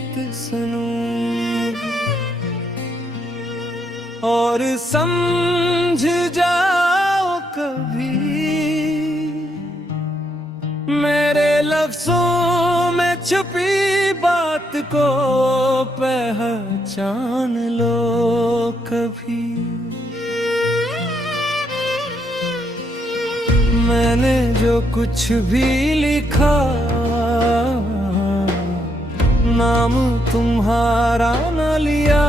गीत सुनूं और समझ जाओ कभी मेरे लफ्जों में छुपी बात को पहचान लो कभी। मैंने जो कुछ भी लिखा नाम तुम्हारा न लिया,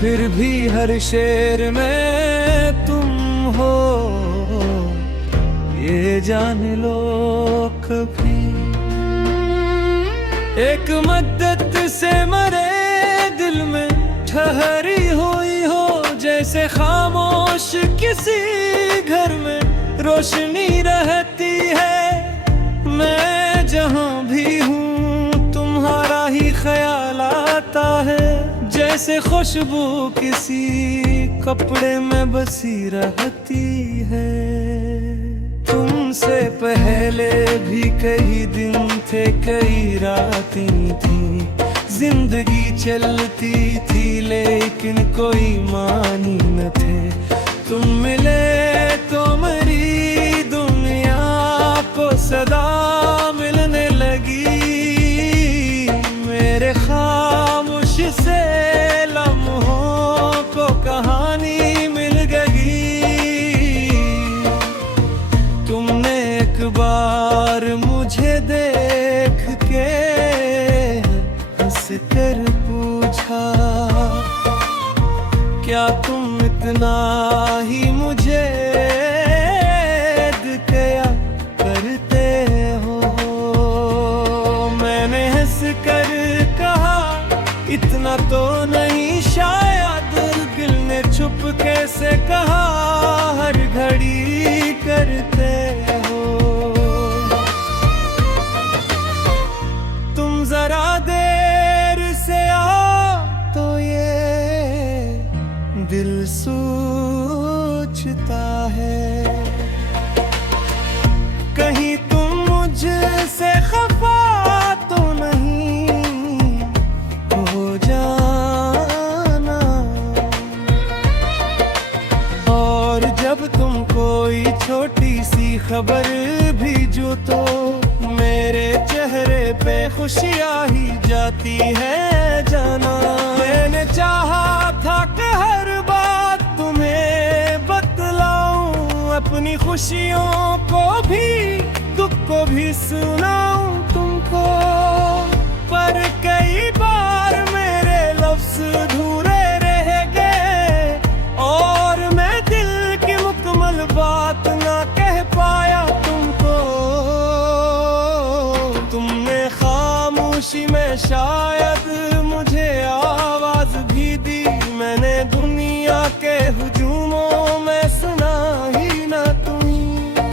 फिर भी हर शेर में तुम हो ये जान लो कभी। एक मद्दत से मरे दिल में ठहरी हुई हो जैसे खामोश किसी घर में रोशनी रहती है। मैं जहाँ भी हूँ तुम्हारा ही ख्याल आता है, जैसे खुशबू किसी कपड़े में बसी रहती है। तुमसे पहले भी कई दिन थे, कई रातें थी, जिंदगी चलती थी लेकिन कोई मानी न थे। तुम मिले तो मेरी दुनिया को सदा मिलने लगी, मेरे खामोश से लम्हों को कहानी मिल गई। तुमने एक बार मुझे देख के हंस कर पूछा, क्या तुम इतना ही मुझे दया करते हो? मैंने हंस कर कहा, इतना तो नहीं शायद। दिल ने चुपके से कहा, हर घड़ी करते हो। तुम जरा देर से आओ तो ये दिल सोचता है, कहीं तुम मुझसे खफा तो नहीं हो जाना। और जब तुम कोई छोटी सी खबर भेजो तो मेरे चेहरे पे खुशियाँ ही जाती है जाना। मैंने चाहा था कि हर बात तुम्हें बतलाऊं, अपनी खुशियों को भी दुख को भी सुनाऊं तुमको, पर कई बार मेरे लफ्ज अधूरे रह गए और मैं दिल की मुकम्मल बात ना कह पाया तुमको। तुमने खामोशी में शायद मुझे आवाज भी दी, मैंने दुनिया के हुजूमों में सुना ही ना तुम्हें।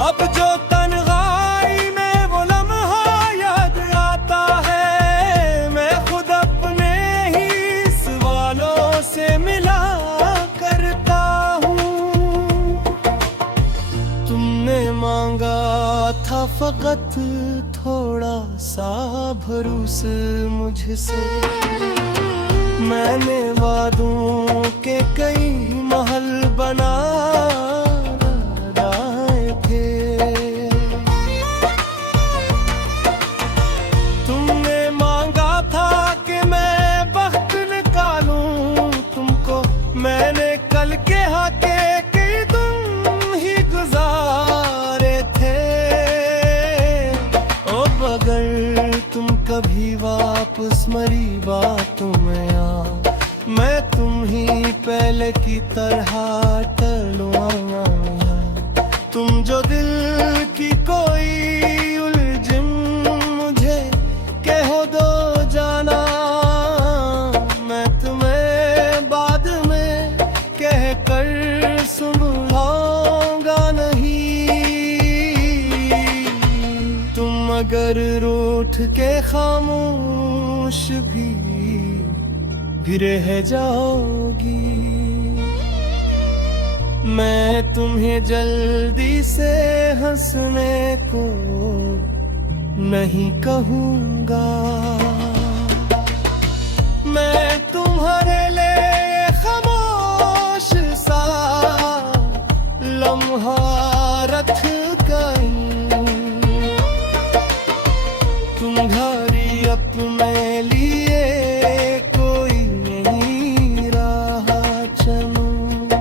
अब जो तन्हाई में वो लम्हा याद आता है, मैं खुद अपने ही सवालों से मिला करता हूँ। तुमने मांगा था फकत थोड़ा सा भरोसा मुझसे, मैंने वादों के कई महल बनाए थे। तुमने मांगा था कि मैं वक्त निकालूं तुमको, मैंने कल के हाथे कि तुम ही गुजारे थे। ओ अगर तुम कभी वापस मरी बातों में आ, मैं तुम ही पहले की तरह टलूंगा। तुम जो दिल की कोई उलझन मुझे कहो दो जाना, मैं तुम्हें बाद में कह कर सुलझाऊंगा नहीं। तुम अगर रूठ के खामोश भी रह जाओगी, मैं तुम्हें जल्दी से हंसने को नहीं कहूँगा। मैं तुम्हारे लिए खामोश सा लम्हा रख गई, तुम्हारी अपने लिए कोई नहीं रहा चलूं।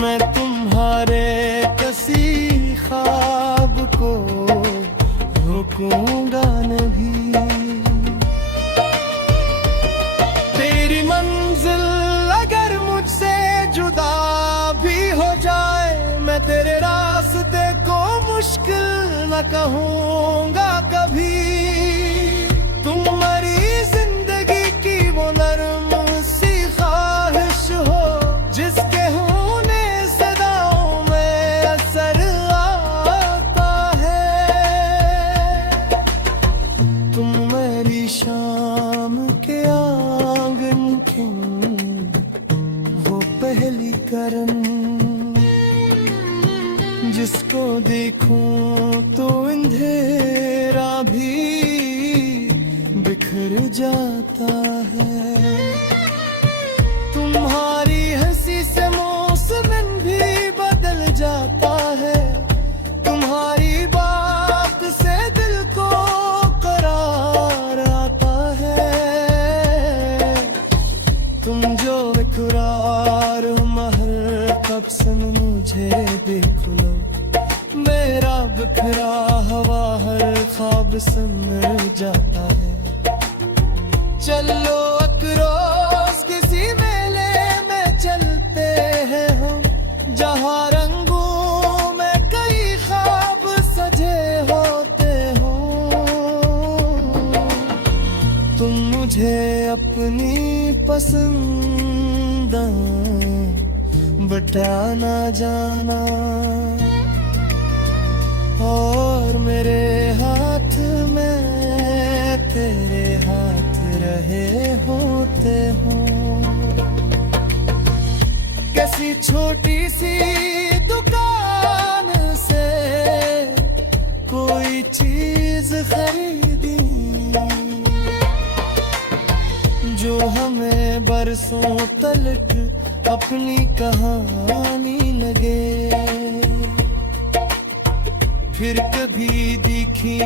मैं तुम्हारे किसी ख्वाब को रोकूंगा नहीं। तेरी मंजिल अगर मुझसे जुदा भी हो जाए, मैं तेरे रास्ते को मुश्किल न कहूँगा कभी। तुम मेरी जिंदगी की वो नरम सी ख्वाहिश हो, जिसके होने से दांव में असर आता है। तुम मेरी शाम के आंगन की वो पहली करन, जिसको देखूं तो अंधेरा भी बिखर जाता है। तुम्हारी हंसी से मौसम भी बदल जाता है, तुम्हारी बात से दिल को करार आता है। तुम जो इकरार महर कब सन मुझे देख लो, मेरा बिखरा हवा हर ख्वाब सनर जाता है। चलो अक्रोस किसी मेले में चलते हैं हम, जहाँ रंगों में कई ख्वाब सजे होते हो। तुम मुझे अपनी पसंद बता जाना, और मेरे हाथ में तेरे हाथ रहे होते हो। कैसी छोटी सी दुकान से कोई चीज खरीदी, जो हमें बरसों तलक अपनी कहानी लगे। फिर कभी दिखी